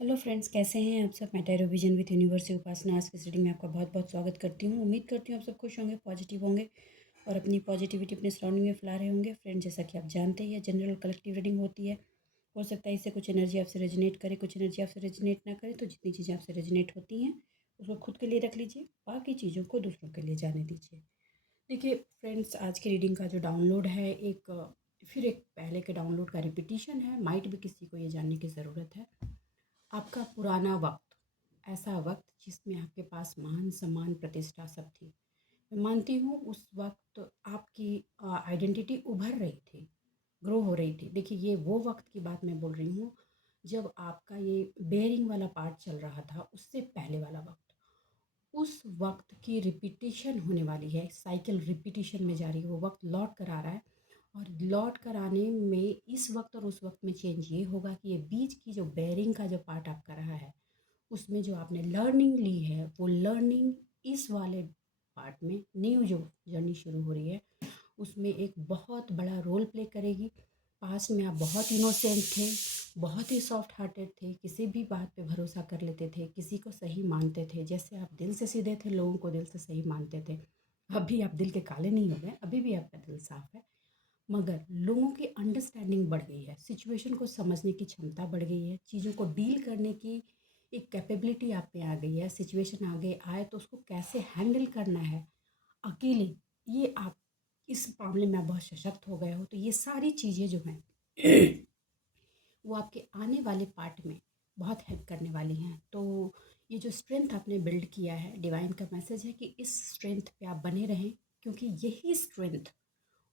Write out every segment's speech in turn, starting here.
Hello friends, कैसे हैं आप सब। मैं टैरो विजन विद यूनिवर्स से उपासना आज की रीडिंग में आपका बहुत बहुत स्वागत करती हूँ। उम्मीद करती हूँ आप सब खुश होंगे, पॉजिटिव होंगे और अपनी पॉजिटिविटी अपने सराउंडिंग में फैला रहे होंगे। फ्रेंड, जैसा कि आप जानते ही है, जनरल और कलेक्टिव रीडिंग होती है। हो सकता है इससे कुछ एनर्जी आपसे रेजोनेट करे, कुछ एनर्जी आपसे रेजोनेट ना करे। तो जितनी चीज़ें आपसे रेजोनेट होती हैं उसको खुद के लिए रख लीजिए, बाकी चीज़ों को दूसरों के लिए जाने दीजिए। देखिए फ्रेंड्स, आज की रीडिंग का जो डाउनलोड है फिर एक पहले के डाउनलोड का रिपीटिशन है। माइट भी किसी को ये जानने की ज़रूरत है। आपका पुराना वक्त, ऐसा वक्त जिसमें आपके पास मान सम्मान प्रतिष्ठा सब थी। मैं मानती हूँ उस वक्त आपकी आइडेंटिटी उभर रही थी, ग्रो हो रही थी। देखिए, ये वो वक्त की बात मैं बोल रही हूँ जब आपका ये बेयरिंग वाला पार्ट चल रहा था, उससे पहले वाला वक्त। उस वक्त की रिपीटिशन होने वाली है, साइकिल रिपीटिशन में जा रही है। वो वक्त लौट कर आ रहा है और लौट कर आने में इस वक्त और उस वक्त में चेंज ये होगा कि ये बीच की जो बेयरिंग का जो पार्ट आपका रहा है, उसमें जो आपने लर्निंग ली है, वो लर्निंग इस वाले पार्ट में न्यू जो जर्नी शुरू हो रही है उसमें एक बहुत बड़ा रोल प्ले करेगी। पास्ट में आप बहुत इनोसेंट थे, बहुत ही सॉफ्ट हार्टेड थे, किसी भी बात पे भरोसा कर लेते थे, किसी को सही मानते थे। जैसे आप दिल से सीधे थे, लोगों को दिल से सही मानते थे। अभी आप दिल के काले नहीं हो गए, अभी भी आपका दिल साफ है, मगर लोगों की अंडरस्टैंडिंग बढ़ गई है, सिचुएशन को समझने की क्षमता बढ़ गई है, चीज़ों को डील करने की एक कैपेबिलिटी आप में आ गई है। सिचुएशन आगे आए तो उसको कैसे हैंडल करना है अकेले, ये आप इस मामले में आप बहुत सशक्त हो गए हो। तो ये सारी चीज़ें जो हैं वो आपके आने वाले पार्ट में बहुत हेल्प करने वाली हैं। तो ये जो स्ट्रेंथ आपने बिल्ड किया है, डिवाइन का मैसेज है कि इस स्ट्रेंथ पे आप बने रहें, क्योंकि यही स्ट्रेंथ,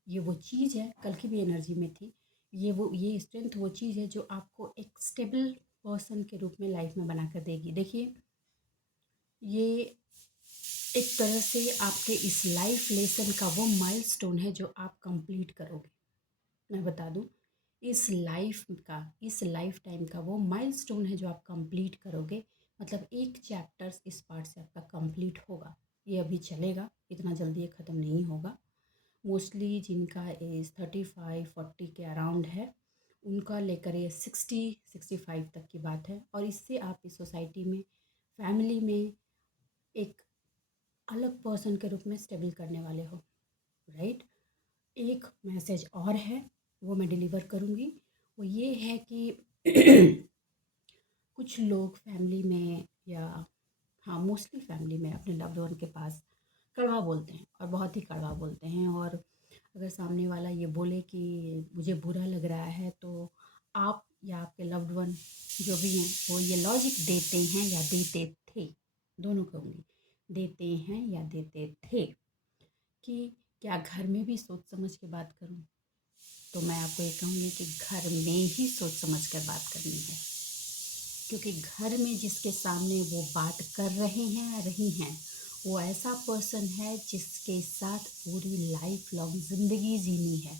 ये वो चीज़ है, कल की भी एनर्जी में थी, ये स्ट्रेंथ वो चीज़ है जो आपको एक स्टेबल पर्सन के रूप में लाइफ में बना कर देगी। देखिए, ये एक तरह से आपके इस लाइफ लेसन का वो माइलस्टोन है जो आप कंप्लीट करोगे। मैं बता दूं, इस लाइफ टाइम का वो माइलस्टोन है जो आप कंप्लीट करोगे। मतलब एक चैप्टर्स इस पार्ट से आपका कंप्लीट होगा। ये अभी चलेगा, इतना जल्दी ये ख़त्म नहीं होगा। मोस्टली जिनका एज 35-40 के अराउंड है, उनका लेकर ये 60-65 तक की बात है। और इससे आप इस सोसाइटी में, फैमिली में एक अलग पर्सन के रूप में स्टेबल करने वाले हो, राइट। एक मैसेज और है, वो मैं डिलीवर करूँगी। वो ये है कि कुछ लोग फैमिली में, या हाँ, मोस्टली फैमिली में अपने लव्ड वन के पास कड़वा बोलते हैं, और बहुत ही कड़वा बोलते हैं। और अगर सामने वाला ये बोले कि मुझे बुरा लग रहा है, तो आप या आपके लव्ड वन जो भी हैं वो ये लॉजिक देते हैं या देते थे, दोनों कहूँगी, देते हैं या देते थे कि क्या घर में भी सोच समझ के बात करूं। तो मैं आपको ये कहूँगी कि घर में ही सोच समझ कर बात करनी है, क्योंकि घर में जिसके सामने वो बात कर रहे हैं या रही हैं, वो ऐसा पर्सन है जिसके साथ पूरी लाइफ लॉन्ग ज़िंदगी जीनी है।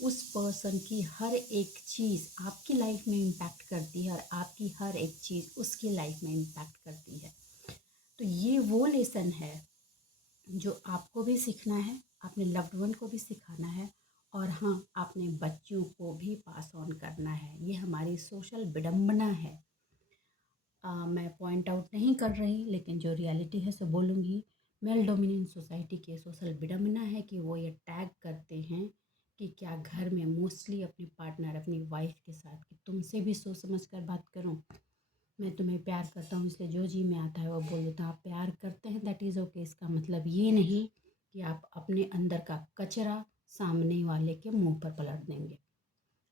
उस पर्सन की हर एक चीज़ आपकी लाइफ में इम्पैक्ट करती है और आपकी हर एक चीज़ उसकी लाइफ में इम्पैक्ट करती है। तो ये वो लेसन है जो आपको भी सीखना है, अपने लव्ड वन को भी सिखाना है, और हाँ, अपने बच्चों को भी पास ऑन करना है। ये हमारी सोशल विडंबना है। मैं पॉइंट आउट नहीं कर रही, लेकिन जो रियलिटी है सो बोलूँगी। मेल डोमिनेंट सोसाइटी की सोशल विडंबना है कि वो ये टैग करते हैं कि क्या घर में मोस्टली अपने पार्टनर, अपनी वाइफ के साथ, कि तुमसे भी सोच समझ कर बात करूं, मैं तुम्हें प्यार करता हूँ इसलिए जो जी में आता है वो बोल देता हूँ। आप प्यार करते हैं, दैट इज़ ओके। इसका मतलब ये नहीं कि आप अपने अंदर का कचरा सामने वाले के मुंह पर पलट देंगे।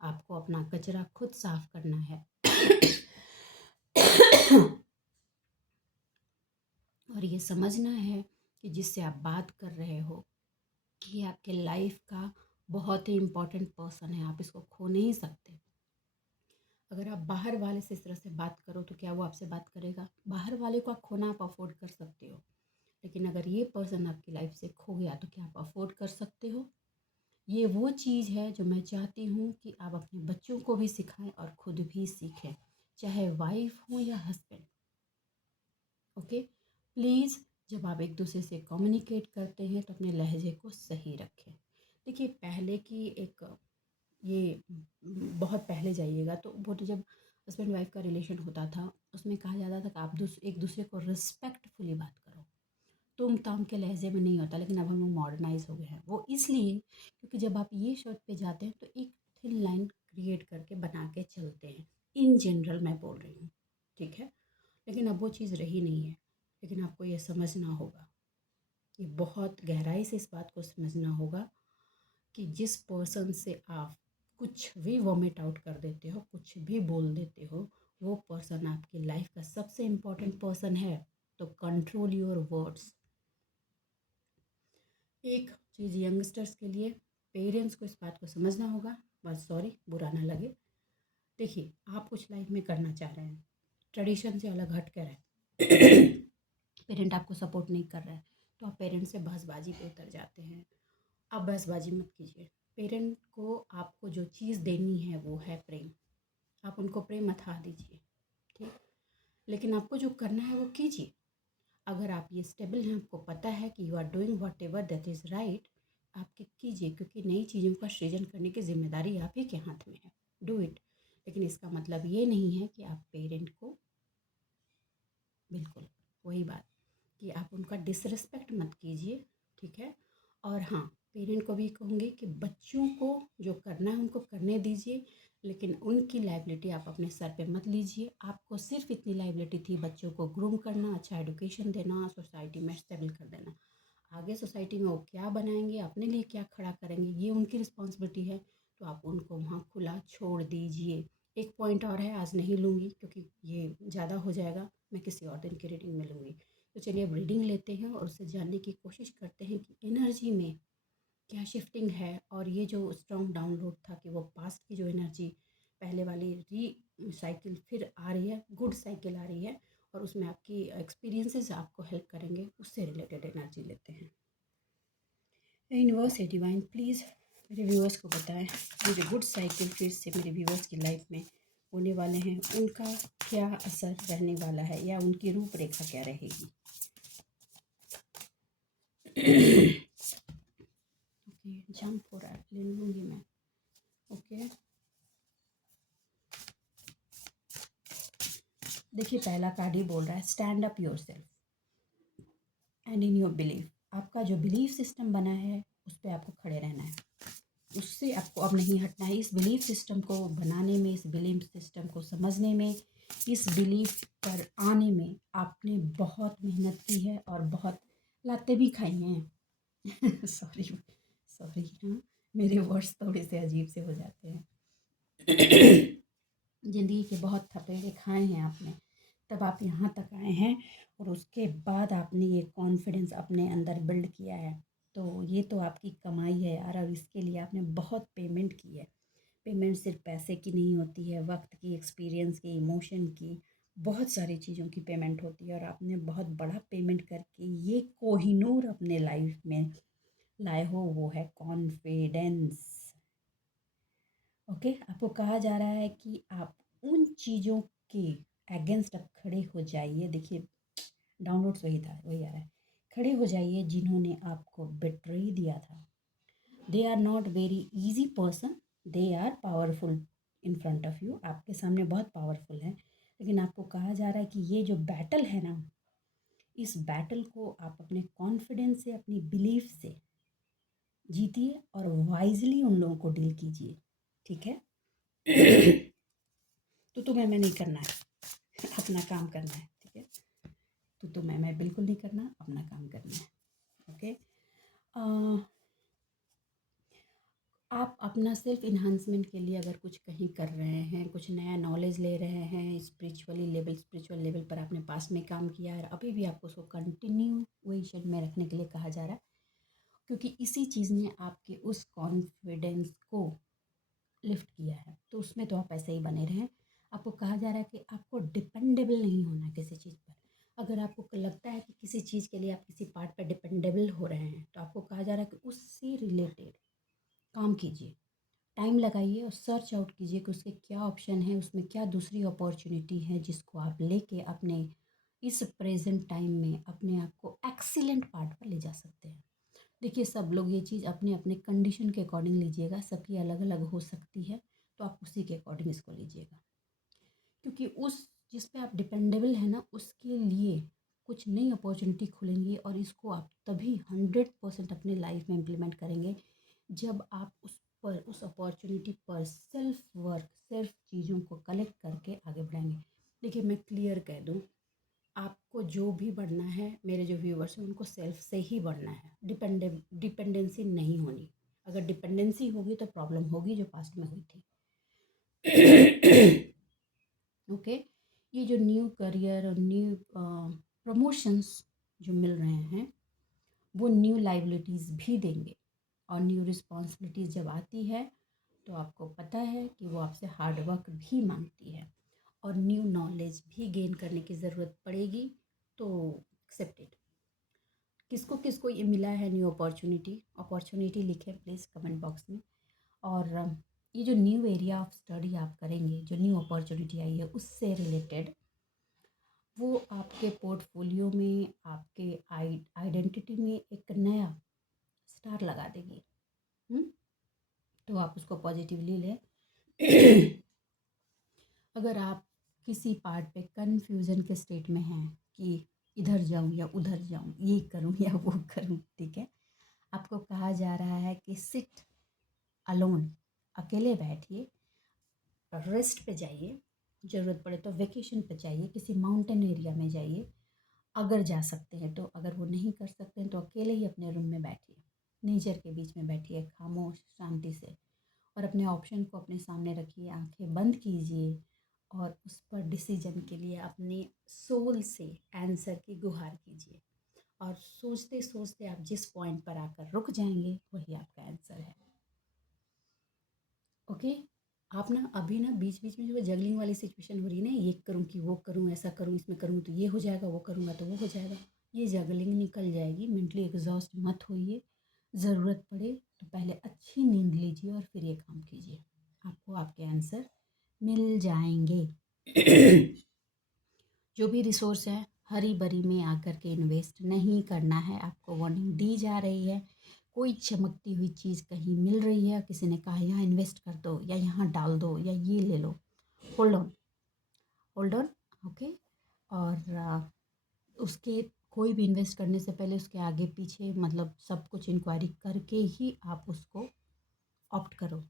आपको अपना कचरा खुद साफ करना है। और ये समझना है कि जिससे आप बात कर रहे हो, ये आपके लाइफ का बहुत ही इम्पोर्टेंट पर्सन है, आप इसको खो नहीं सकते। अगर आप बाहर वाले से इस तरह से बात करो तो क्या वो आपसे बात करेगा? बाहर वाले को आप खोना आप अफोर्ड कर सकते हो, लेकिन अगर ये पर्सन आपकी लाइफ से खो गया तो क्या आप अफोर्ड कर सकते हो? ये वो चीज़ है जो मैं चाहती हूँ कि आप अपने बच्चों को भी सिखाएं और खुद भी सीखें, चाहे वाइफ हो या हस्बैंड। ओके, प्लीज़, जब आप एक दूसरे से कम्युनिकेट करते हैं तो अपने लहजे को सही रखें। देखिए, पहले की एक ये बहुत पहले जाइएगा तो वो तो जब हस्बैंड वाइफ का रिलेशन होता था, उसमें कहा जाता था कि आप एक दूसरे को रिस्पेक्टफुली बात करो। तुम ताम के लहजे में नहीं होता, लेकिन अब हम लोग मॉडर्नाइज हो गए हैं। वो इसलिए क्योंकि जब आप ये शर्त पे जाते हैं तो एक थिन लाइन क्रिएट करके बना के चलते हैं। इन जनरल मैं बोल रही हूँ, ठीक है। लेकिन अब वो चीज़ रही नहीं है। लेकिन आपको ये समझना होगा, ये बहुत गहराई से इस बात को समझना होगा कि जिस पर्सन से आप कुछ भी वॉमिट आउट कर देते हो, कुछ भी बोल देते हो, वो पर्सन आपकी लाइफ का सबसे इम्पोर्टेंट पर्सन है। तो कंट्रोल योर वर्ड्स। एक चीज़ यंगस्टर्स के लिए, पेरेंट्स को इस बात को समझना होगा, बस सॉरी बुरा ना लगे। देखिए, आप कुछ लाइफ में करना चाह रहे हैं, ट्रेडिशन से अलग हट कर है, पेरेंट आपको सपोर्ट नहीं कर रहा है, तो आप पेरेंट से बहसबाजी पे उतर जाते हैं। आप बहसबाजी मत कीजिए। पेरेंट को आपको जो चीज़ देनी है वो है प्रेम। आप उनको प्रेम अथा दीजिए, ठीक। लेकिन आपको जो करना है वो कीजिए। अगर आप ये स्टेबल हैं, आपको पता है कि you are doing whatever that is right, आप कीजिए, क्योंकि नई चीज़ों का सृजन करने की जिम्मेदारी आप ही के हाथ में है। Do it. लेकिन इसका मतलब ये नहीं है कि आप पेरेंट को, बिल्कुल वही बात, कि आप उनका डिसरिस्पेक्ट मत कीजिए, ठीक है। और हाँ, पेरेंट को भी कहूँगी कि बच्चों को जो करना है उनको करने दीजिए, लेकिन उनकी लाइबिलिटी आप अपने सर पे मत लीजिए। आपको सिर्फ इतनी लाइबिलिटी थी बच्चों को ग्रूम करना, अच्छा एजुकेशन देना, सोसाइटी में स्टेबल कर देना। आगे सोसाइटी में वो क्या बनाएंगे, अपने लिए क्या खड़ा करेंगे, ये उनकी रिस्पॉन्सिबिलिटी है। तो आप उनको वहाँ खुला छोड़ दीजिए। एक पॉइंट और है, आज नहीं लूँगी क्योंकि ये ज़्यादा हो जाएगा, मैं किसी और दिन की रीडिंग में लूँगी। तो चलिए अब रीडिंग लेते हैं और उससे जानने की कोशिश करते हैं कि एनर्जी में क्या शिफ्टिंग है। और ये जो स्ट्रॉन्ग डाउनलोड था कि वो पास्ट की जो एनर्जी पहले वाली री साइकिल फिर आ रही है, गुड साइकिल आ रही है, और उसमें आपकी एक्सपीरियंसेस आपको हेल्प करेंगे, उससे रिलेटेड एनर्जी लेते हैं। यूनिवर्स है डिवाइन, प्लीज़ मेरे व्यूअर्स को बताएं ये जो गुड साइकिल फिर से मेरे व्यूअर्स की लाइफ में होने वाले हैं, उनका क्या असर रहने वाला है या उनकी रूपरेखा क्या रहेगी। ओके, जंप हो रहा है, ले लूँगी मैं। ओके, देखिए पहला कार्ड ही बोल रहा है stand up your self and in your belief. आपका जो बिलीफ सिस्टम बना है उस पर आपको खड़े रहना है, उससे आपको अब नहीं हटना है। इस बिलीफ सिस्टम को बनाने में, इस बिलीफ सिस्टम को समझने में, इस बिलीफ पर आने में आपने बहुत मेहनत की है और बहुत लातें भी खाई हैं। सॉरी सॉरी, हाँ मेरे वर्ड्स थोड़े से अजीब से हो जाते हैं। ज़िंदगी के बहुत थपेड़े खाए हैं आपने, तब आप यहाँ तक आए हैं, और उसके बाद आपने ये कॉन्फिडेंस अपने अंदर बिल्ड किया है। तो ये तो आपकी कमाई है यार, और इसके लिए आपने बहुत पेमेंट की है। पेमेंट सिर्फ पैसे की नहीं होती है, वक्त की, एक्सपीरियंस की, इमोशन की, बहुत सारी चीज़ों की पेमेंट होती है। और आपने बहुत बड़ा पेमेंट करके ये कोहिनूर अपने लाइफ में लाए हो, वो है कॉन्फिडेंस। ओके, आपको कहा जा रहा है कि आप उन चीज़ों के अगेंस्ट अब खड़े हो जाइए। देखिए डाउनलोड्स वही था, वही आ रहा है, खड़े हो जाइए जिन्होंने आपको बिट्रे दिया था। They are not very easy person, they are powerful in front of you, आपके सामने बहुत पावरफुल है। लेकिन आपको कहा जा रहा है कि ये जो बैटल है ना, इस बैटल को आप अपने कॉन्फिडेंस से, अपनी बिलीफ से जीतिए और वाइजली उन लोगों को डील कीजिए, ठीक है। तो तुम्हें मैं नहीं करना है, अपना काम करना है, ठीक है। तो तुम्हें मैं बिल्कुल नहीं करना, अपना काम करना है। ओके, आप अपना सेल्फ इन्हांसमेंट के लिए अगर कुछ कहीं कर रहे हैं, कुछ नया नॉलेज ले रहे हैं, स्पिरिचुअल लेवल पर आपने पास में काम किया है, अभी भी आपको उसको कंटिन्यूएशन में रखने के लिए कहा जा रहा है, क्योंकि इसी चीज़ ने आपके उस कॉन्फिडेंस को लिफ्ट किया है। तो उसमें तो आप ऐसे ही बने रहें। आपको कहा जा रहा है कि आपको डिपेंडेबल नहीं होना किसी चीज़ पर। अगर आपको लगता है कि किसी चीज़ के लिए आप किसी पार्ट पर डिपेंडेबल हो रहे हैं, तो आपको कहा जा रहा है कि उससे रिलेटेड काम कीजिए, टाइम लगाइए और सर्च आउट कीजिए कि उसके क्या ऑप्शन है, उसमें क्या दूसरी अपॉर्चुनिटी है जिसको आप लेके अपने इस प्रेजेंट टाइम में अपने आप को एक्सीलेंट पार्ट पर ले जा सकते हैं। देखिए सब लोग ये चीज़ अपने अपने कंडीशन के अकॉर्डिंग लीजिएगा, सबकी अलग अलग हो सकती है, तो आप उसी के अकॉर्डिंग इसको लीजिएगा। क्योंकि उस जिस पे आप डिपेंडेबल है ना, उसके लिए कुछ नई अपॉर्चुनिटी खुलेंगी और इसको आप तभी 100% अपने लाइफ में इम्प्लीमेंट करेंगे जब आप उस अपॉर्चुनिटी पर सेल्फ वर्क, सेल्फ चीज़ों को कलेक्ट करके आगे बढ़ाएंगे। देखिए, मैं क्लियर कह दूँ, आपको जो भी बढ़ना है, मेरे जो व्यूवर्स हैं उनको सेल्फ से ही बढ़ना है, डिपेंडेंसी नहीं होनी। अगर डिपेंडेंसी होगी तो प्रॉब्लम होगी जो पास्ट में हुई थी। ओके ये जो न्यू करियर और न्यू प्रमोशंस जो मिल रहे हैं वो न्यू लाइबिलिटीज़ भी देंगे, और न्यू रिस्पॉन्सिबिलिटीज़ जब आती है तो आपको पता है कि वो आपसे हार्ड वर्क भी मांगती है और न्यू नॉलेज भी गेन करने की ज़रूरत पड़ेगी। तो एक्सेप्टेड। किसको किसको ये मिला है न्यू अपॉर्चुनिटी लिखें प्लीज़ कमेंट बॉक्स में। और ये जो न्यू एरिया ऑफ स्टडी आप करेंगे, जो न्यू अपॉर्चुनिटी आई है उससे रिलेटेड, वो आपके पोर्टफोलियो में, आपके आइडेंटिटी में एक नया स्टार लगा देगी। तो आप उसको पॉजिटिवली लें। अगर आप किसी पार्ट पे कन्फ्यूज़न के स्टेट में हैं कि इधर जाऊं या उधर जाऊं, ये करूं या वो करूं, ठीक है, आपको कहा जा रहा है कि सिट अलोन, अकेले बैठिए, रेस्ट पे जाइए, ज़रूरत पड़े तो वेकेशन पे जाइए, किसी माउंटेन एरिया में जाइए अगर जा सकते हैं तो। अगर वो नहीं कर सकते हैं तो अकेले ही अपने रूम में बैठिए, नेचर के बीच में बैठिए, खामोश शांति से, और अपने ऑप्शन को अपने सामने रखिए, आंखें बंद कीजिए और उस पर डिसीजन के लिए अपने सोल से आंसर की गुहार कीजिए। और सोचते सोचते आप जिस पॉइंट पर आकर रुक जाएंगे वही आपका आंसर है। ओके आप ना अभी ना बीच बीच में जो जगलिंग वाली सिचुएशन हो रही है ना, ये करूँ कि वो करूँ, ऐसा करूँ, इसमें करूँ तो ये हो जाएगा, वो करूँगा तो वो हो जाएगा, ये जगलिंग निकल जाएगी। मेंटली एग्जॉस्ट मत होइए। ज़रूरत पड़े तो पहले अच्छी नींद लीजिए और फिर ये काम कीजिए, आपको आपके आंसर मिल जाएंगे। जो भी रिसोर्स है हरी बरी में आकर के इन्वेस्ट नहीं करना है, आपको वार्निंग दी जा रही है। कोई चमकती हुई चीज़ कहीं मिल रही है, किसी ने कहा यहाँ इन्वेस्ट कर दो या यहाँ डाल दो या ये ले लो, होल्ड ऑन। ओके और उसके कोई भी इन्वेस्ट करने से पहले उसके आगे पीछे मतलब सब कुछ इंक्वायरी करके ही आप उसको ऑप्ट करो।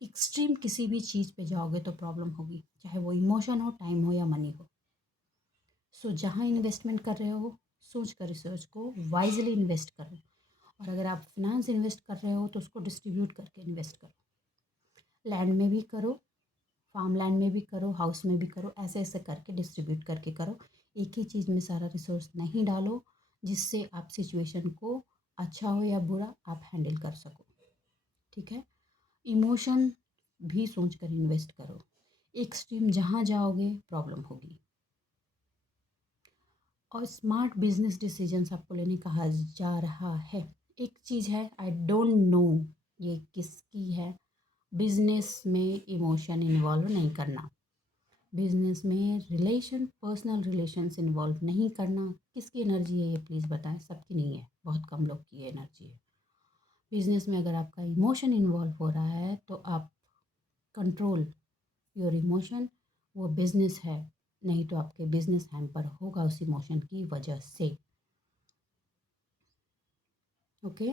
एक्सट्रीम किसी भी चीज़ पे जाओगे तो प्रॉब्लम होगी, चाहे वो इमोशन हो, टाइम हो या मनी हो। सो जहाँ इन्वेस्टमेंट कर रहे हो सोच कर रिसर्च को वाइजली इन्वेस्ट करो। और अगर आप फिनांस इन्वेस्ट कर रहे हो तो उसको डिस्ट्रीब्यूट करके इन्वेस्ट करो। लैंड में भी करो, फार्म लैंड में भी करो, हाउस में भी करो, ऐसे ऐसे करके डिस्ट्रीब्यूट करके करो। एक ही चीज़ में सारा रिसोर्स नहीं डालो जिससे आप सिचुएशन को, अच्छा हो या बुरा, आप हैंडल कर सको। ठीक है, इमोशन भी सोच कर इन्वेस्ट करो। एक्सट्रीम जहाँ जाओगे प्रॉब्लम होगी। और स्मार्ट बिजनेस डिसीजंस आपको लेने कहा जा रहा है। एक चीज़ है, आई डोंट नो ये किसकी है, बिजनेस में इमोशन इन्वॉल्व नहीं करना, बिजनेस में पर्सनल रिलेशंस इन्वॉल्व नहीं करना। किसकी एनर्जी है ये प्लीज़ बताएं, सबकी नहीं है, बहुत कम लोग की एनर्जी है। बिजनेस में अगर आपका इमोशन इन्वॉल्व हो रहा है तो आप कंट्रोल योर इमोशन, वो बिजनेस है, नहीं तो आपके बिजनेस हैम्पर होगा उस इमोशन की वजह से। ओके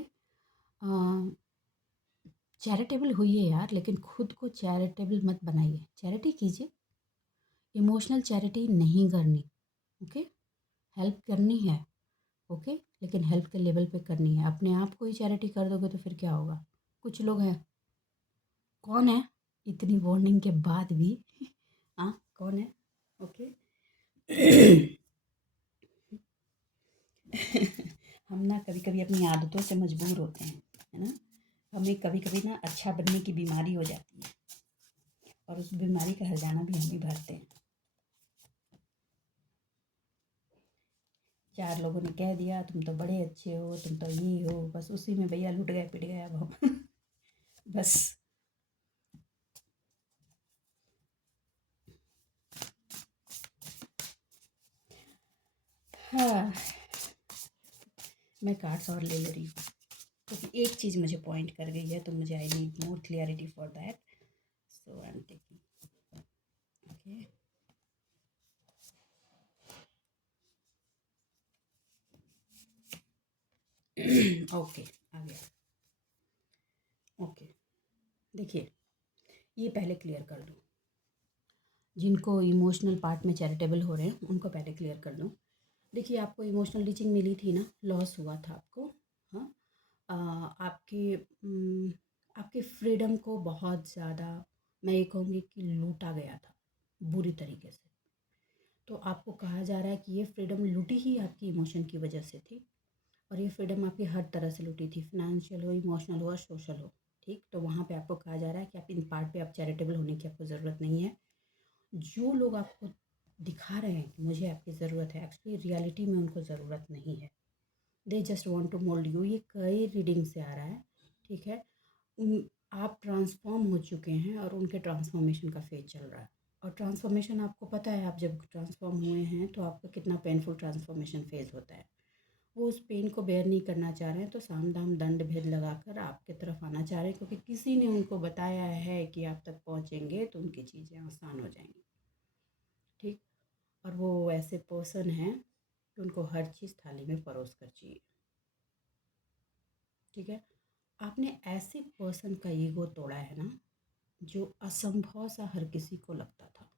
चैरिटेबल होइए यार, लेकिन खुद को चैरिटेबल मत बनाइए। चैरिटी कीजिए, इमोशनल चैरिटी नहीं करनी। ओके हेल्प करनी है, ओके लेकिन हेल्प के लेवल पे करनी है। अपने आप को ही चैरिटी कर दोगे तो फिर क्या होगा। कुछ लोग हैं, कौन है इतनी वार्निंग के बाद भी हाँ कौन है, ओके हम ना कभी कभी अपनी आदतों से मजबूर होते हैं, है ना। हमें कभी कभी ना अच्छा बनने की बीमारी हो जाती है और उस बीमारी का हर्जाना भी हम ही भरते हैं। 4 लोगों ने कह दिया तुम तो बड़े अच्छे हो, तुम तो ये हो, बस उसी में भैया लुट गए पिट गए अब हम बस। हाँ मैं कार्ड्स और ले रही हूँ क्योंकि एक चीज़ मुझे पॉइंट कर गई है तो मुझे I need more clarity for that, so I am taking. Okay okay, आ गया। ओके, देखिए, ये पहले क्लियर कर दूँ। जिनको इमोशनल पार्ट में चैरिटेबल हो रहे हैं उनको पहले क्लियर कर दूँ। देखिए, आपको इमोशनल टीचिंग मिली थी ना, लॉस हुआ था आपको। हाँ, आपके फ्रीडम को बहुत ज़्यादा, मैं ये कहूँगी कि लूटा गया था बुरी तरीके से। तो आपको कहा जा रहा है कि ये फ्रीडम लूटी ही आपकी इमोशन की वजह से थी, और ये फ्रीडम आपकी हर तरह से लूटी थी, फिनेंशियल हो, इमोशनल हो और सोशल हो। ठीक, तो वहाँ पे आपको कहा जा रहा है कि आप इन पार्ट पे आप चैरिटेबल होने की आपको ज़रूरत नहीं है। जो लोग आपको दिखा रहे हैं कि मुझे आपकी ज़रूरत है, एक्चुअली रियलिटी में उनको ज़रूरत नहीं है। They just want to mould you. ये कई रीडिंग से आ रहा है, ठीक है। उन आप ट्रांसफॉर्म हो चुके हैं और उनके ट्रांसफॉर्मेशन का फेज चल रहा है। और ट्रांसफॉर्मेशन आपको पता है, आप जब ट्रांसफॉर्म हुए हैं तो आपका कितना पेनफुल ट्रांसफॉर्मेशन फेज होता है। वो उस पेन को बेयर नहीं करना चाह रहे हैं, तो साम दाम दंड भेद लगाकर आपके तरफ आना चाह रहे हैं, क्योंकि किसी ने उनको बताया है कि आप तक पहुंचेंगे तो उनकी चीज़ें आसान हो जाएंगी। ठीक, और वो ऐसे पर्सन हैं कि उनको हर चीज़ थाली में परोस कर चाहिए। ठीक है, आपने ऐसे पर्सन का ईगो तोड़ा है ना, जो असंभव सा हर किसी को लगता था,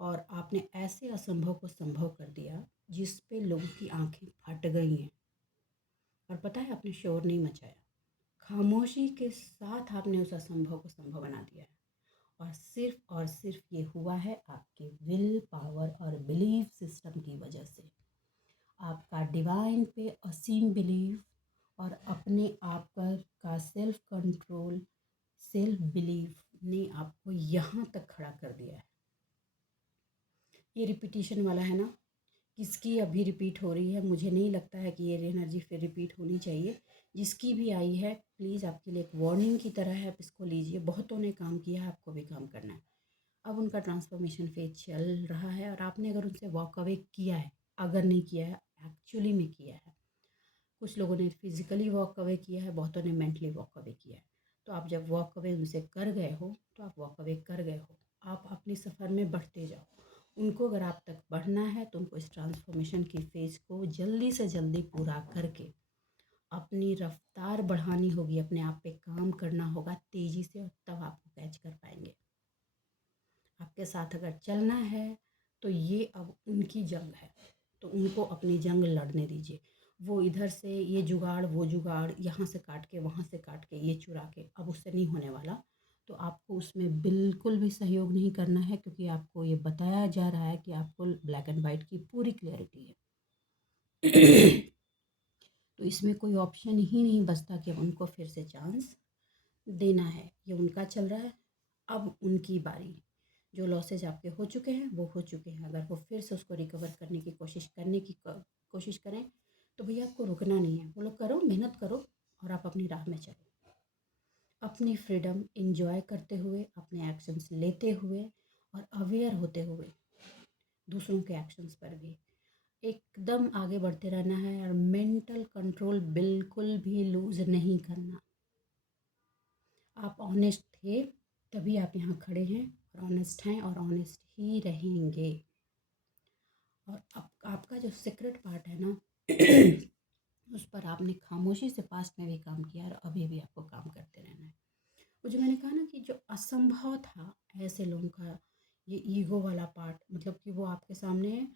और आपने ऐसे असंभव को संभव कर दिया जिस पे लोगों की आंखें फट गई हैं। और पता है, आपने शोर नहीं मचाया, खामोशी के साथ आपने उस असंभव को संभव बना दिया है। और सिर्फ ये हुआ है आपके विल पावर और बिलीफ सिस्टम की वजह से। आपका डिवाइन पे असीम बिलीफ और अपने आप पर का सेल्फ कंट्रोल, सेल्फ बिलीफ ने आपको यहाँ तक खड़ा कर दिया है। ये रिपीटिशन वाला है ना, किसकी अभी रिपीट हो रही है, मुझे नहीं लगता है कि ये एनर्जी फिर रिपीट होनी चाहिए। जिसकी भी आई है, प्लीज़ आपके लिए एक वार्निंग की तरह है, आप इसको लीजिए। बहुतों ने काम किया है, आपको भी काम करना है। अब उनका ट्रांसफॉर्मेशन फेज चल रहा है, और आपने अगर उनसे वॉक अवे किया है, अगर नहीं किया है, एक्चुअली में किया है। कुछ लोगों ने फिजिकली वॉक अवे किया है, बहुतों ने मेंटली वॉक अवे किया है। तो आप जब वॉक अवे उनसे कर गए हो, तो आप वॉक अवे कर गए हो। आप अपने सफ़र में बढ़ते जाओ। उनको अगर आप तक बढ़ना है तो उनको इस ट्रांसफॉर्मेशन की फेज़ को जल्दी से जल्दी पूरा करके अपनी रफ्तार बढ़ानी होगी, अपने आप पे काम करना होगा तेज़ी से, और तब आपको कैच कर पाएंगे। आपके साथ अगर चलना है तो ये अब उनकी जंग है, तो उनको अपनी जंग लड़ने दीजिए। वो इधर से ये जुगाड़, वो जुगाड़, यहाँ से काट के, वहाँ से काट के, ये चुरा के, अब उससे नहीं होने वाला। तो आपको उसमें बिल्कुल भी सहयोग नहीं करना है, क्योंकि आपको ये बताया जा रहा है कि आपको ब्लैक एंड वाइट की पूरी क्लैरिटी है। तो इसमें कोई ऑप्शन ही नहीं बचता कि उनको फिर से चांस देना है। ये उनका चल रहा है, अब उनकी बारी। जो लॉसेज आपके हो चुके हैं वो हो चुके हैं, अगर वो फिर से उसको रिकवर करने की कोशिश करें तो भैया आपको रुकना नहीं है। वो लोग करो, मेहनत करो, और आप अपनी राह में चलो, अपनी फ्रीडम इंजॉय करते हुए, अपने एक्शंस लेते हुए और अवेयर होते हुए दूसरों के एक्शंस पर भी एकदम आगे बढ़ते रहना है। और मेंटल कंट्रोल बिल्कुल भी लूज़ नहीं करना। आप ऑनेस्ट थे, तभी आप यहाँ खड़े हैं, और ऑनेस्ट हैं और ऑनेस्ट ही रहेंगे। और आपका जो सीक्रेट पार्ट है ना, उस पर आपने खामोशी से पास्ट में भी काम किया, और अभी भी आपको काम करते रहना है। वो जो मैंने कहा ना कि जो असंभव था ऐसे लोगों का, ये ईगो वाला पार्ट, मतलब कि वो आपके सामने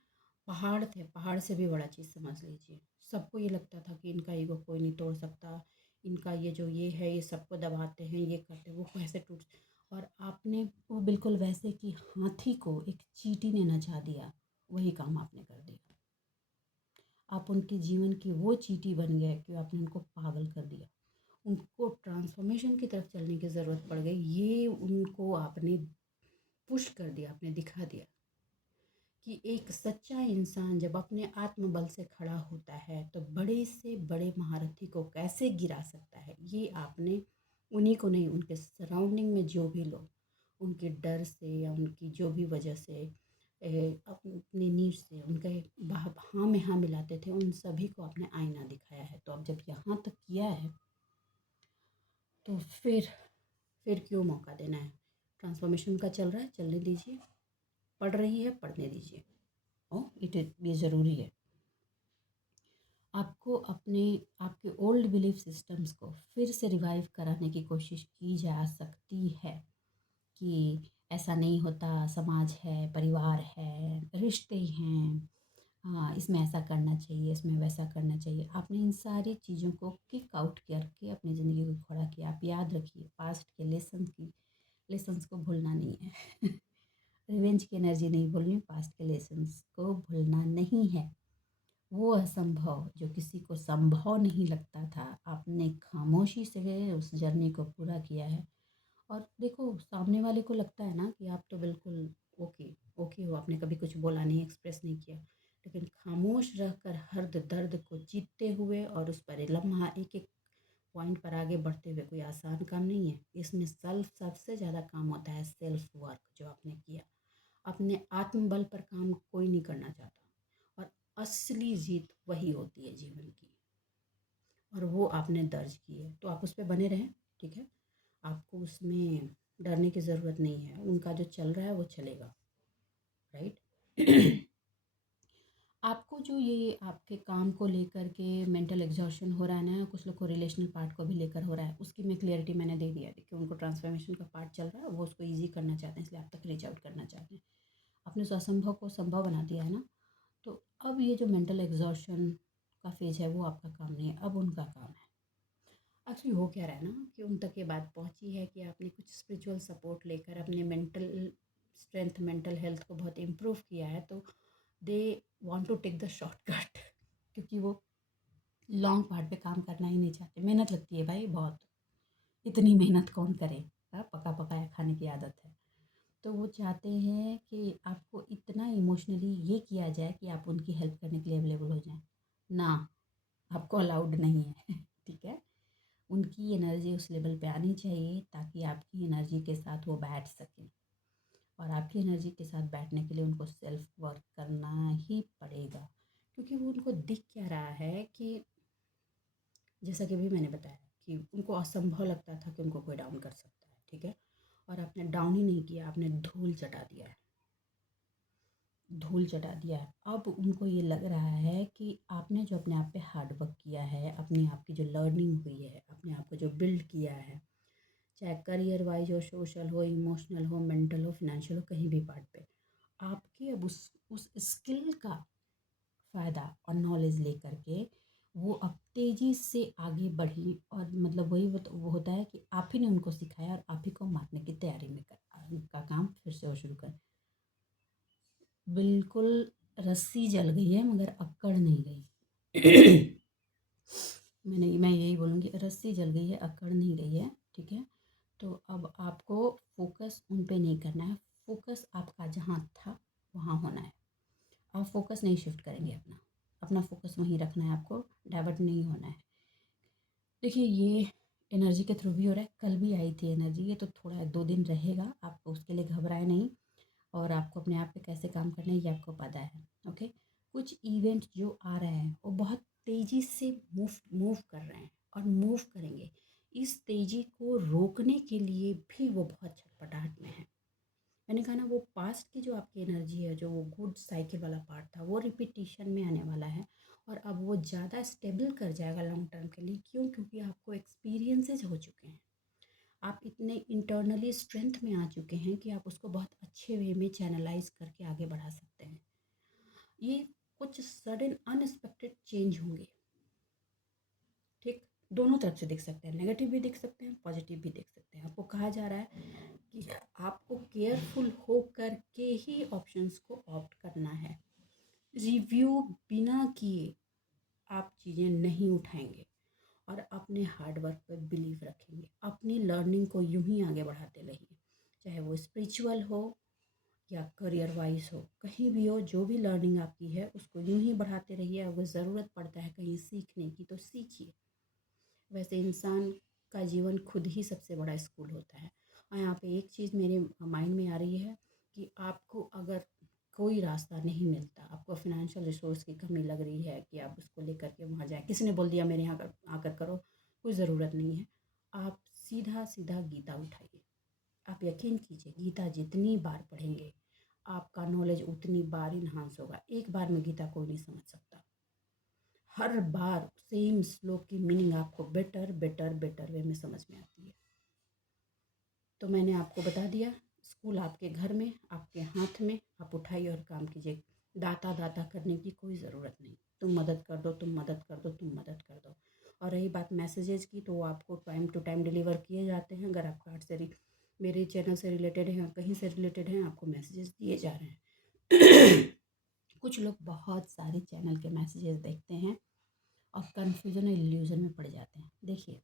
पहाड़ थे, पहाड़ से भी बड़ा चीज़ समझ लीजिए। सबको ये लगता था कि इनका ईगो कोई नहीं तोड़ सकता, इनका ये जो ये है, ये सबको दबाते हैं, ये करते, वो कैसे टूट। और आपने वो बिल्कुल वैसे कि हाथी को एक चींटी ने नचा दिया, वही काम आपने कर दिया। आप उनके जीवन की वो चींटी बन गए कि आपने उनको पागल कर दिया। उनको ट्रांसफॉर्मेशन की तरफ चलने की ज़रूरत पड़ गई, ये उनको आपने पुश कर दिया, आपने दिखा दिया कि एक सच्चा इंसान जब अपने आत्मबल से खड़ा होता है तो बड़े से बड़े महारथी को कैसे गिरा सकता है। ये आपने उन्हीं को नहीं, उनके सराउंडिंग में जो भी लोग उनके डर से या उनकी जो भी वजह से अपने नीड से उनके हाँ में हाँ मिलाते थे, उन सभी को आपने आईना दिखाया है। तो अब जब यहाँ तक किया है तो फिर क्यों मौका देना है। ट्रांसफॉर्मेशन का चल रहा है, चलने दीजिए। पढ़ रही है, पढ़ने दीजिए। ओ इट ये ज़रूरी है। आपको अपने आपके ओल्ड बिलीफ सिस्टम्स को फिर से रिवाइव कराने की कोशिश की जा सकती है कि ऐसा नहीं होता, समाज है, परिवार है, रिश्ते हैं, हाँ इसमें ऐसा करना चाहिए, इसमें वैसा करना चाहिए। आपने इन सारी चीज़ों को किक आउट करके अपनी ज़िंदगी को खड़ा किया। आप याद रखिए, पास्ट के लेसन्स को भूलना नहीं है। रिवेंज की एनर्जी नहीं भूलनी, पास्ट के लेसन्स को भूलना नहीं है। वो असंभव जो किसी को संभव नहीं लगता था, आपने खामोशी से उस जर्नी को पूरा किया है। और देखो, सामने वाले को लगता है ना कि आप तो बिल्कुल ओके ओके हो, आपने कभी कुछ बोला नहीं, एक्सप्रेस नहीं किया, लेकिन खामोश रहकर हर दर्द को जीतते हुए और उस पर लम्हा एक एक पॉइंट पर आगे बढ़ते हुए कोई आसान काम नहीं है। इसमें सबसे ज़्यादा काम होता है सेल्फ वर्क जो आपने किया। अपने आत्मबल पर काम कोई नहीं करना चाहता, और असली जीत वही होती है जीवन की, और वो आपने दर्ज की है, तो आप उस पर बने रहें। ठीक है, आपको उसमें डरने की ज़रूरत नहीं है, उनका जो चल रहा है वो चलेगा, राइट। आपको जो ये आपके काम को लेकर के मेंटल एग्जॉशन हो रहा है ना, कुछ लोग को रिलेशनल पार्ट को भी लेकर हो रहा है, उसकी मैं क्लियरिटी मैंने दे दिया। देखिए, उनको ट्रांसफॉर्मेशन का पार्ट चल रहा है, वो उसको ईजी करना चाहते हैं, इसलिए आप तक रीच आउट करना चाहते हैं। आपने उस असंभव को संभव बना दिया है ना, तो अब ये जो मेंटल एग्जॉशन का फेज है वो आपका काम नहीं है, अब उनका काम है। एक्चुअली हो क्या रहा है ना कि उन तक ये बात पहुंची है कि आपने कुछ स्पिरिचुअल सपोर्ट लेकर अपने मेंटल स्ट्रेंथ, मेंटल हेल्थ को बहुत इम्प्रूव किया है, तो they want to take the shortcut. क्योंकि वो लॉन्ग पार्ट पे काम करना ही नहीं चाहते। मेहनत लगती है भाई बहुत, इतनी मेहनत कौन करे। पका पकाया खाने की आदत है। तो वो चाहते हैं कि आपको इतना इमोशनली ये किया जाए कि आप उनकी हेल्प करने के लिए अवेलेबल हो जाएं ना, आपको अलाउड नहीं है। ठीक है, उनकी एनर्जी उस लेवल पे आनी चाहिए ताकि आपकी एनर्जी के साथ वो बैठ सकें, और आपकी एनर्जी के साथ बैठने के लिए उनको सेल्फ वर्क करना ही पड़ेगा। क्योंकि वो उनको दिख क्या रहा है कि जैसा कि अभी मैंने बताया कि उनको असंभव लगता था कि उनको कोई डाउन कर सकता है। ठीक है, और आपने डाउन ही नहीं किया, आपने धूल चटा दिया है, धूल चटा दिया है। अब उनको ये लग रहा है कि आपने जो अपने आप पे हार्ड वर्क किया है, अपने आप की जो लर्निंग हुई है, अपने आप को जो बिल्ड किया है, चाहे करियर वाइज हो, सोशल हो, इमोशनल हो, मेंटल हो, फिनेंशियल हो, कहीं भी पार्ट पे, आपकी अब उस स्किल का फ़ायदा और नॉलेज लेकर के वो अब तेज़ी से आगे बढ़ी, और मतलब वही वो होता है कि आप ही ने उनको सिखाया और आप ही को मारने की तैयारी में कर का काम फिर से वो शुरू कर। बिल्कुल, रस्सी जल गई है मगर अक्कड़ नहीं गई। मैं यही बोलूँगी, रस्सी जल गई है, अक्कड़ नहीं गई है। ठीक है, तो अब आपको फोकस उन पे नहीं करना है, फोकस आपका जहाँ था वहाँ होना है। आप फोकस नहीं शिफ्ट करेंगे, अपना अपना फोकस वहीं रखना है, आपको डाइवर्ट नहीं होना है। देखिए, ये एनर्जी के थ्रू भी हो रहा है, कल भी आई थी एनर्जी, ये तो थोड़ा 2 दिन रहेगा, आप उसके लिए घबराए नहीं, और आपको अपने आप पे कैसे काम करना है ये आपको पता है। ओके, कुछ इवेंट जो आ रहे हैं वो बहुत तेज़ी से मूव मूव कर रहे हैं और मूव करेंगे। इस तेज़ी को रोकने के लिए भी वो बहुत छटपटाहट में है। मैंने कहा ना, वो पास्ट की जो आपकी एनर्जी है, जो वो गुड साइकिल वाला पार्ट था, वो रिपीटिशन में आने वाला है, और अब वो ज़्यादा स्टेबल कर जाएगा लॉन्ग टर्म के लिए। क्यों? क्योंकि आपको एक्सपीरियंसेस हो चुके हैं, आप इतने इंटरनली स्ट्रेंथ में आ चुके हैं कि आप उसको बहुत अच्छे वे में चैनलाइज करके आगे बढ़ा सकते हैं। ये कुछ सडन अनएक्सपेक्टेड चेंज होंगे। ठीक, दोनों तरफ से दिख सकते हैं, नेगेटिव भी दिख सकते हैं, पॉजिटिव भी दिख सकते हैं। आपको कहा जा रहा है कि आपको केयरफुल हो करके ही ऑप्शंस को ऑप्ट करना है। रिव्यू बिना किए आप चीज़ें नहीं उठाएंगे, और अपने हार्ड वर्क पर बिलीव रखेंगे। अपनी लर्निंग को यूं ही आगे बढ़ाते रहिए, चाहे वो स्पिरिचुअल हो या करियर वाइज हो, कहीं भी हो, जो भी लर्निंग आपकी है उसको यूं ही बढ़ाते रहिए। अगर ज़रूरत पड़ता है कहीं सीखने की तो सीखिए। वैसे इंसान का जीवन खुद ही सबसे बड़ा स्कूल होता है। और यहाँ पे एक चीज़ मेरे माइंड में आ रही है कि आपको अगर कोई रास्ता नहीं मिलता, आपको फिनेंशियल रिसोर्स की कमी लग रही है कि आप उसको लेकर के वहाँ जाए, किसी ने बोल दिया मेरे यहाँ आकर करो, कोई ज़रूरत नहीं है। आप सीधा सीधा गीता उठाइए। आप यकीन कीजिए, गीता जितनी बार पढ़ेंगे आपका नॉलेज उतनी बार इन्हांस होगा। एक बार में गीता कोई नहीं समझ सकता, हर बार सेम श्लोक की मीनिंग आपको बेटर बेटर बेटर वे में समझ में आती है। तो मैंने आपको बता दिया, स्कूल आपके घर में, आपके हाथ में, आप उठाइए और काम कीजिए। दाता दाता करने की कोई ज़रूरत नहीं। तुम मदद कर दो, तुम मदद कर दो, तुम मदद कर दो। और रही बात मैसेजेस की, तो वो आपको टाइम टू टाइम डिलीवर किए जाते हैं। अगर आप कार्ड से मेरे चैनल से रिलेटेड हैं, कहीं से रिलेटेड हैं, आपको मैसेजेस दिए जा रहे हैं। कुछ लोग बहुत सारे चैनल के मैसेजेस देखते हैं और कन्फ्यूजन और इल्यूजन में पड़ जाते हैं। देखिए,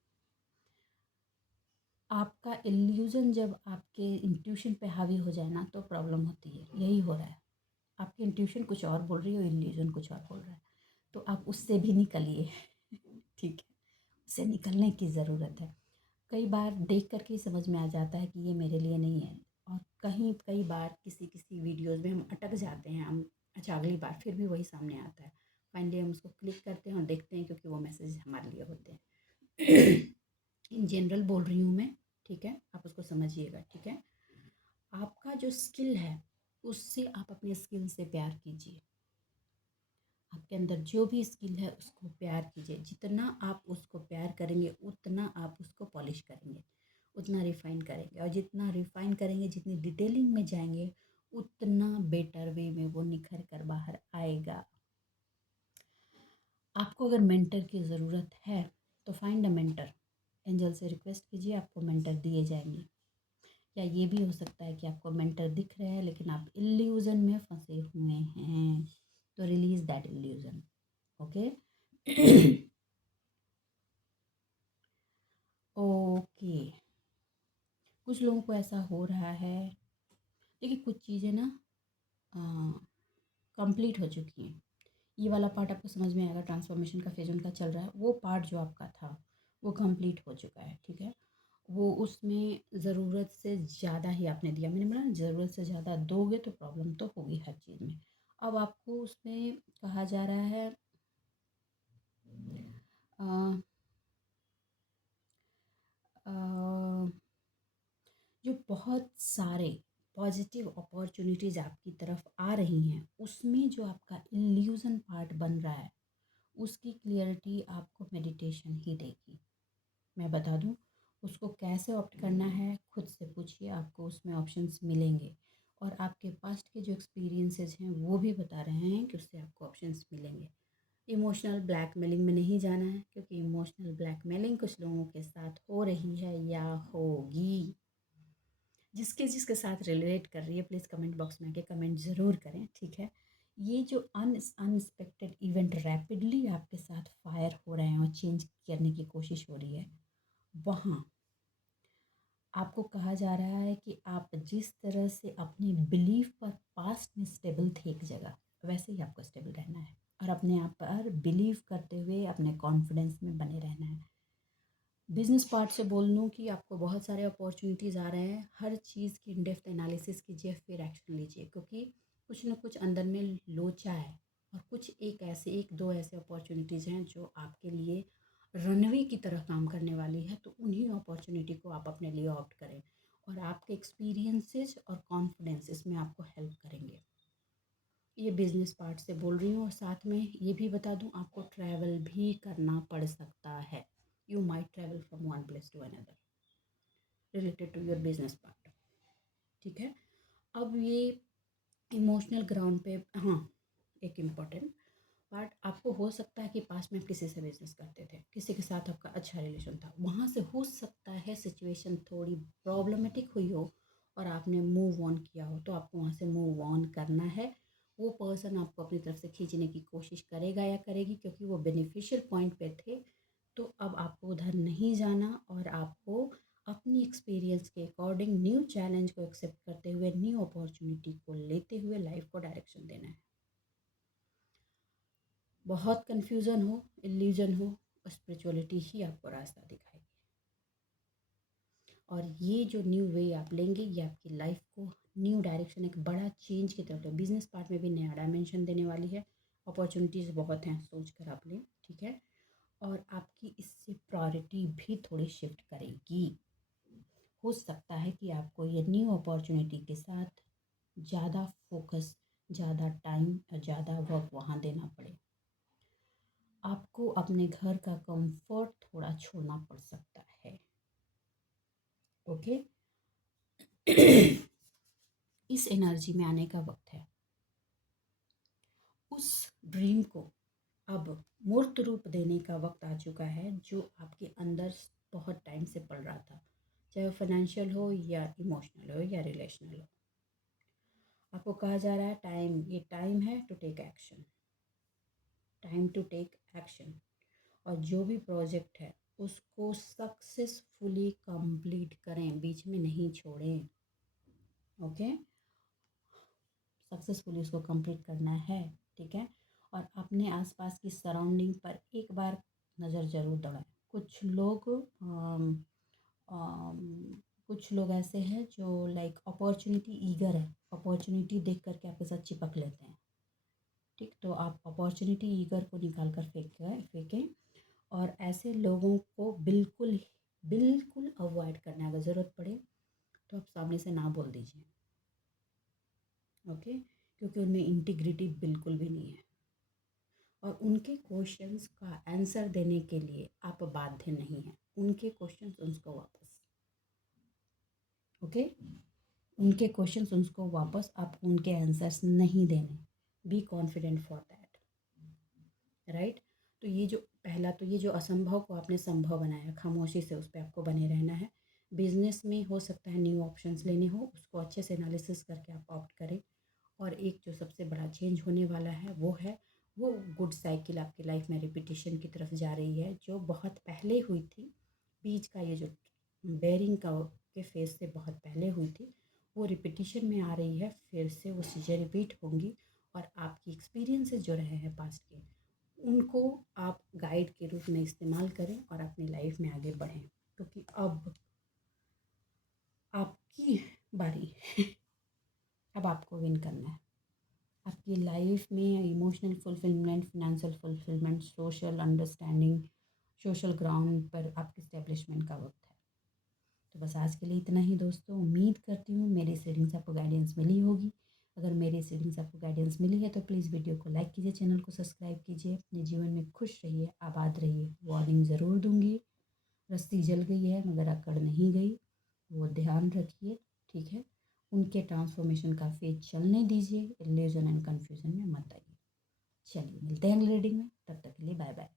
आपका इल्यूज़न जब आपके इंट्यूशन पे हावी हो जाए ना, तो प्रॉब्लम होती है। यही हो रहा है, आपकी इंट्यूशन कुछ और बोल रही है और इल्यूज़न कुछ और बोल रहा है। तो आप उससे भी निकलिए। ठीक है, उससे निकलने की ज़रूरत है। कई बार देख कर के ही समझ में आ जाता है कि ये मेरे लिए नहीं है। और कई बार किसी किसी वीडियोज़ में हम अटक जाते हैं, हम अच्छा अगली बार फिर भी वही सामने आता है। फाइनली हम उसको क्लिक करते हैं और देखते हैं, क्योंकि वो मैसेज हमारे लिए होते हैं। इन जनरल बोल रही हूँ मैं, ठीक है, आप उसको समझिएगा। ठीक है, आपका जो स्किल है, उससे आप अपने स्किल से प्यार कीजिए। आपके अंदर जो भी स्किल है उसको प्यार कीजिए। जितना आप उसको प्यार करेंगे, उतना आप उसको पॉलिश करेंगे, उतना रिफ़ाइन करेंगे। और जितना रिफ़ाइन करेंगे, जितनी डिटेलिंग में जाएंगे, उतना बेटर वे में वो निखर कर बाहर आएगा। आपको अगर मेंटर की ज़रूरत है तो फाइंड अ मेंटर। एंजल से रिक्वेस्ट कीजिए, आपको मेंटर दिए जाएंगे। या ये भी हो सकता है कि आपको मेंटर दिख रहे हैं लेकिन आप इल्यूज़न में फंसे हुए हैं, तो release that illusion. Okay. Okay, कुछ लोगों को ऐसा हो रहा है। देखिए, कुछ चीज़ें ना कंप्लीट हो चुकी हैं। ये वाला पार्ट आपको समझ में आएगा, ट्रांसफॉर्मेशन का फेज उनका चल रहा है। वो पार्ट जो आपका था वो कंप्लीट हो चुका है। ठीक है, वो उसमें ज़रूरत से ज़्यादा ही आपने दिया। मैंने बोला ज़रूरत से ज़्यादा दोगे तो प्रॉब्लम तो होगी हर चीज़ में। अब आपको उसमें कहा जा रहा है अ, अ, जो बहुत सारे पॉजिटिव अपॉर्चुनिटीज़ आपकी तरफ आ रही हैं, उसमें जो आपका इल्यूज़न पार्ट बन रहा है, उसकी क्लियरिटी आपको मेडिटेशन ही देगी। मैं बता दूं, उसको कैसे ऑप्ट करना है खुद से पूछिए, आपको उसमें ऑप्शंस मिलेंगे। और आपके पास्ट के जो एक्सपीरियंसेस हैं वो भी बता रहे हैं कि उससे आपको ऑप्शंस मिलेंगे। इमोशनल ब्लैकमेलिंग में नहीं जाना है, क्योंकि इमोशनल ब्लैकमेलिंग कुछ लोगों के साथ हो रही है या होगी। जिसके जिसके साथ रिलेट कर रही है, प्लीज़ कमेंट बॉक्स में आके कमेंट ज़रूर करें। ठीक है, ये जो अनएक्सपेक्टेड इवेंट रैपिडली आपके साथ फायर हो रहे हैं और चेंज करने की कोशिश हो रही है, वहाँ आपको कहा जा रहा है कि आप जिस तरह से अपने बिलीफ पर पास्ट में स्टेबल थे एक जगह, वैसे ही आपको स्टेबल रहना है। और अपने आप पर बिलीव करते हुए अपने कॉन्फिडेंस में बने रहना है। बिजनेस पार्ट से बोल लूँ कि आपको बहुत सारे अपॉर्चुनिटीज़ आ रहे हैं। हर चीज़ की इन डेप्थ एनालिसिस कीजिए, फिर एक्शन लीजिए, क्योंकि कुछ ना कुछ अंदर में लोचा है। और कुछ एक दो ऐसे अपॉर्चुनिटीज़ हैं जो आपके लिए रनवे की तरह काम करने वाली है। तो उन्हीं अपॉर्चुनिटी को आप अपने लिए ऑप्ट करें, और आपके एक्सपीरियंसेस और कॉन्फिडेंस इसमें आपको हेल्प करेंगे। ये बिजनेस पार्ट से बोल रही हूँ। और साथ में ये भी बता दूँ, आपको ट्रैवल भी करना पड़ सकता है। You might travel from one place to another related to your business part. ठीक है, अब ये इमोशनल ग्राउंड पे, हाँ, एक इम्पॉर्टेंट पार्ट, आपको हो सकता है कि पास में आप किसी से बिजनेस करते थे, किसी के साथ आपका अच्छा रिलेशन था, वहाँ से हो सकता है सिचुएशन थोड़ी प्रॉब्लमेटिक हुई हो और आपने मूव ऑन किया हो, तो आपको वहाँ से मूव ऑन करना है। वो पर्सन आपको अपनी तरफ से खींचने की कोशिश करेगा या करेगी, क्योंकि वो बेनिफिशियल पॉइंट पे थे। तो अब आपको उधर नहीं जाना, और आपको अपनी एक्सपीरियंस के अकॉर्डिंग न्यू चैलेंज को एक्सेप्ट करते हुए, न्यू अपॉर्चुनिटी को लेते हुए लाइफ को डायरेक्शन देना है। बहुत कन्फ्यूज़न हो, इल्यूजन हो, स्पिरिचुअलिटी ही आपको रास्ता दिखाएगी। और ये जो न्यू वे आप लेंगे, ये आपकी लाइफ को न्यू डायरेक्शन, एक बड़ा चेंज की तरफ, बिजनेस पार्ट में भी नया डायमेंशन देने वाली है। अपॉर्चुनिटीज़ बहुत हैं, सोच कर आप लें। ठीक है, और आपकी इससे प्रायोरिटी भी थोड़ी शिफ्ट करेगी। हो सकता है कि आपको ये न्यू अपॉर्चुनिटी के साथ ज़्यादा फोकस, ज़्यादा टाइम और ज़्यादा वर्क वहाँ देना पड़े। आपको अपने घर का कंफर्ट थोड़ा छोड़ना पड़ सकता है। ओके। इस एनर्जी में आने का वक्त है। उस ड्रीम को अब मूर्त रूप देने का वक्त आ चुका है, जो आपके अंदर बहुत टाइम से पड़ रहा था, चाहे वो फाइनेंशियल हो या इमोशनल हो या रिलेशनल हो। आपको कहा जा रहा है ये टाइम है to take action, time to take action. और जो भी प्रोजेक्ट है उसको सक्सेसफुली कंप्लीट करें, बीच में नहीं छोड़ें। ओके, सक्सेसफुली उसको कंप्लीट करना है, ठीक है। और अपने आसपास की सराउंडिंग पर एक बार नज़र ज़रूर दौड़ाएं। कुछ लोग कुछ लोग ऐसे हैं जो लाइक अपॉर्चुनिटी ईगर है, अपॉर्चुनिटी देख करके आपके साथ चिपक लेते हैं, ठीक। तो आप अपॉर्चुनिटी ईगर को निकाल कर फेंकें। और ऐसे लोगों को बिल्कुल बिल्कुल अवॉइड करना है। अगर ज़रूरत पड़े तो आप सामने से ना बोल दीजिए, ओके, क्योंकि उनमें इंटीग्रिटी बिल्कुल भी नहीं है। और उनके क्वेश्चंस का आंसर देने के लिए आप बाध्य नहीं हैं। उनके क्वेश्चंस उनको वापस, ओके, उनके क्वेश्चंस उनको वापस, आप उनके आंसर्स नहीं देने। Be confident for that, right. तो ये जो असंभव को आपने संभव बनाया, खामोशी से उस पर आपको बने रहना है। बिजनेस में हो सकता है न्यू ऑप्शंस लेने हो, उसको अच्छे से एनालिसिस करके आप ऑप्ट करें। और एक जो सबसे बड़ा चेंज होने वाला है वो गुड साइकिल आपकी लाइफ में रिपीटिशन की तरफ जा रही है, जो बहुत पहले हुई थी। बीच का ये जो बेरिंग का के फेज से बहुत पहले हुई थी, वो रिपीटिशन में आ रही है। फिर से वो चीज़ें रिपीट होंगी और आपकी एक्सपीरियंसेस जो रहे हैं पास्ट के, उनको आप गाइड के रूप में इस्तेमाल करें और अपनी लाइफ में आगे बढ़ें, क्योंकि अब आपकी बारी अब आपको विन करना है। आपकी लाइफ में emotional fulfilment, financial fulfilment, social understanding, social ground पर आपके इस्टेब्लिशमेंट का वक्त है। तो बस आज के लिए इतना ही दोस्तों। उम्मीद करती हूँ मेरी रीडिंग्स आपको गाइडेंस मिली होगी। अगर मेरी रीडिंग्स आपको गाइडेंस मिली है तो प्लीज़ वीडियो को लाइक कीजिए, चैनल को सब्सक्राइब कीजिए। अपने जीवन में खुश रहिए, आबाद रहिए। वार्निंग ज़रूर दूंगी, रस्सी जल गई है मगर अकड़ नहीं गई, वो ध्यान रखिए, ठीक है। उनके ट्रांसफॉर्मेशन का फेज चलने दीजिए, इल्यूजन एंड कन्फ्यूजन में मत आइए। चलिए मिलते हैं अगली रीडिंग में, तब तक के लिए बाय बाय।